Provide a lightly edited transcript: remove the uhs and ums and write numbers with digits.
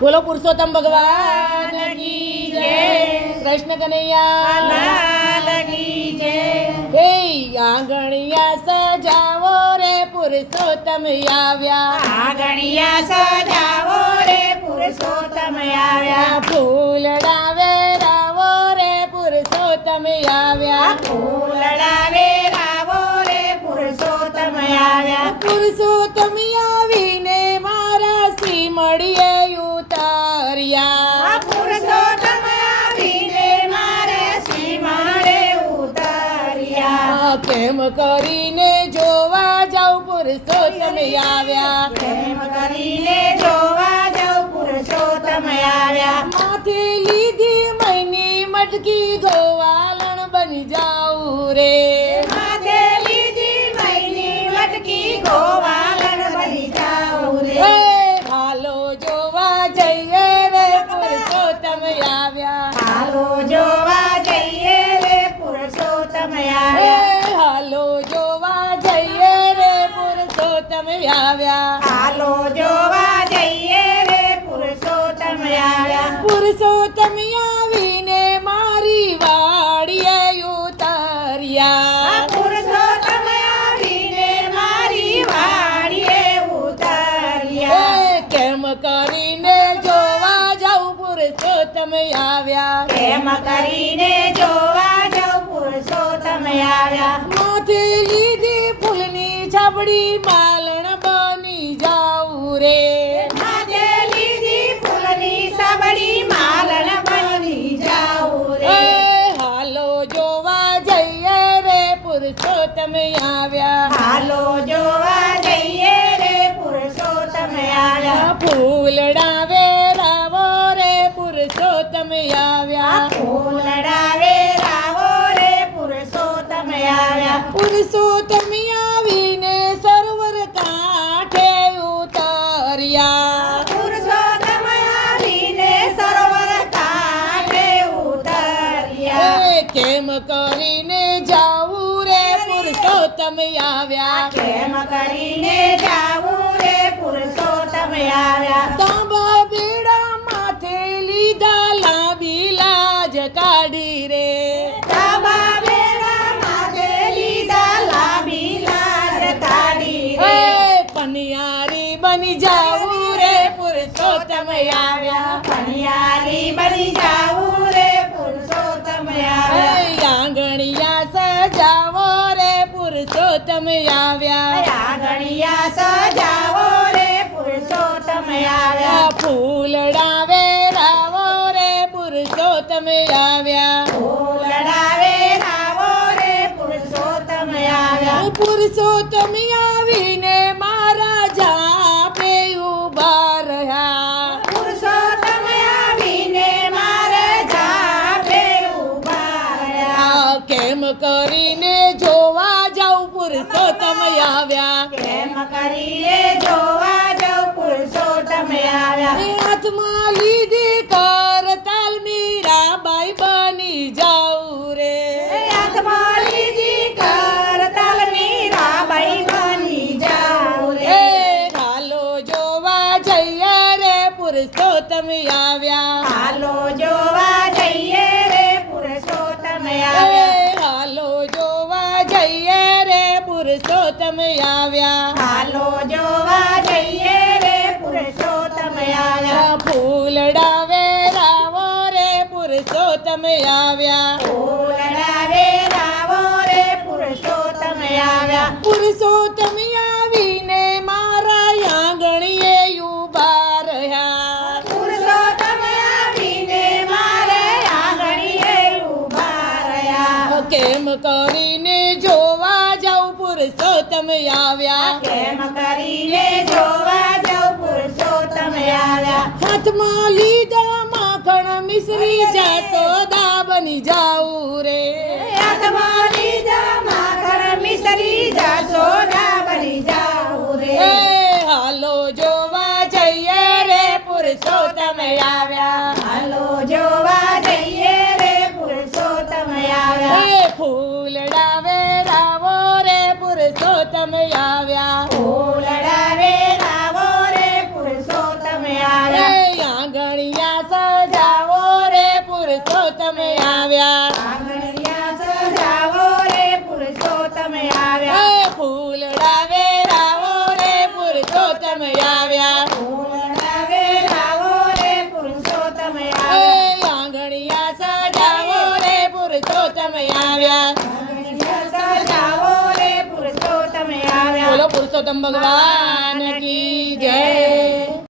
બોલો પુરુષોત્તમ ભગવાન કી જય, કૃષ્ણ કનૈયા લાલ કી જય. હે આંગણિયા સજાવો રે પુરુષોત્તમ આવ્યા, આંગણિયા સજાવો રે પુરુષોત્તમ આવ્યા. ફૂલડા વેરાવો રે પુરુષોત્તમ આવ્યા, ફૂલડા વેરાવો રે પુરુષોત્તમ આવ્યા. પુરુષોત્તમ આવીને મારા શ્રી મળીએ ઉતાર્યા, પુરુષોત્તમ આવીને મારે શ્રીમાળે ઉતાર્યા. કેમ કરીને જોવા જાઉં પુરુષોત્તમ આવ્યા, પ્રેમ કરીને જોવા જાઉં પુરુષોત્તમ આવ્યા. માથે લીધી મૈની મટકી ગોવાલણ બની જાઉં રે, માથે લીધી મૈની મટકી ગોવાલણ બની જાઉં રે. એ હાલો જોવા જઈએ રે પુરુષોત્તમ આવ્યા, હાલો જોવા જઈએ રે પુરુષોત્તમ એ આવ્યા. હાલો જોવા જઈએ રે પુરુષોત્તમ આવ્યા, હાલો જોવા જઈએ રે પુરુષોત્તમ આવ્યા. પુરુષોત્તમ આવીને મારી વાડીએ ઉતાર્યા, પુરુષોત્તમ આવીને મારી વાડીએ ઉતાર્યા. એ કેમ કરીને જોવા જાઉં પુરુષોત્તમ આવ્યા, પ્રેમ કરીને જોવા જાઉં પુરુષોત્તમ આવ્યા. માથે લીધી ફૂલની છાબડી માલણ બની જાઉં રે, માથે લીધી ફૂલની સાબડી માલણ બની જાઉં રે. એ હાલો જોવા જઈએ રે પુરુષોત્તમ આવ્યા, હાલો જોવા જઈએ રે પુરુષોત્તમ આવ્યા. ફૂલડા વેરાવો રે પુરુષોત્તમ આવ્યા, ફૂલડા વેરાવો રે પુરુષોત્તમ આવ્યા. પુરુષોત્તમ આવીને સરોવર કાંઠે ઉતાર્યા, પુરુષોત્તમ આવીને સરોવર કાંઠે ઉતાર્યા. એ કેમ કરીને જાવું રે પુરુષોત્તમ આવ્યા, કેમ કરીને જાવું રે પુરુષોત્તમ આવ્યા. તાંબા બેડા માથે લીધા લાંબી લાજ કાઢી રે, તાંબા બેડા માથે લીધા લાંબી લાજ કાઢી રે. એ પનિયારી બની જાવું રે પુરુષોત્તમ આવ્યા, પનિયારી બની જાવું રે પુરુષોત્તમ આવ્યા. એ આંગણિયા સજાવો રે પુરુષોત્તમ આવ્યા, આંગણિયા સજાવો રે પુરુષોત્તમ આવ્યા. ફૂલડા વેરાવો રે પુરુષોત્તમ આવ્યા, ફૂલડા વેરાવો રે પુરુષોત્તમ આવ્યા. પુરુષોત્તમ આવીને મારા જાપે ઉભા રહ્યા, પુરુષોત્તમ આવીને મારે જાપે ઉભા રહ્યા. કેમ કરીને જોવા જાઉં પુરુષોત્તમ આવ્યા, કેમ કરીને જોવા જાઉં પુરુષોત્તમ આવ્યા. હાથમાં લીધી કરતાલ મીરાબાઈ બની જાઉં રે, હાથમાં લીધી કરતાલ મીરાબાઈ બની જાઉં રે. એ હાલો જોવા જઈએ રે પુરુષોત્તમ આવ્યા, હાલો જોવા જઈએ રે પુરુષોત્તમ આવ્યા. એ હાલો જોવા જઈએ રે પુરુષોત્તમ આવ્યા, હાલો જોવા જઈએ રે પુરુષોત્તમ આવ્યા. ફૂલડા વેરાવો રે પુરુષોત્તમ આવ્યા, ફૂલડા વેરાવો રે પુરુષોત્તમ આવ્યા. પુરુષોત્તમ આવીને મારા આંગણીએ ઉભા રહ્યા, પુરુષોત્તમ આવીને મારે આંગણીએ ઊભા રહ્યા. કેમ કરીને જોવા જાઉં પુરુષોત્તમ આવ્યા, કેમ કરીને જોવા જાઉં પુરુષોત્તમ આવ્યા. હાથમાં લીધા માખણ મિશ્રી જાસોદા બની જાઉં રે, હાથમાં લીધા માખણ મિસરી જાસોદા બની જાઉં રે. એ હાલો જોવા જઈએ રે પુરુષોત્તમ આવ્યા, હાલો જોવા જઈએ રે પુરુષોત્તમ આવ્યા. એ ફૂલડા વેરાવો રે પુરુષોત્તમ આવ્યા, ફૂલડા વેરાવો રે પુરુષોત્તમ આવ્યા. એ પુરુષોત્તમ ભગવાન કી જય.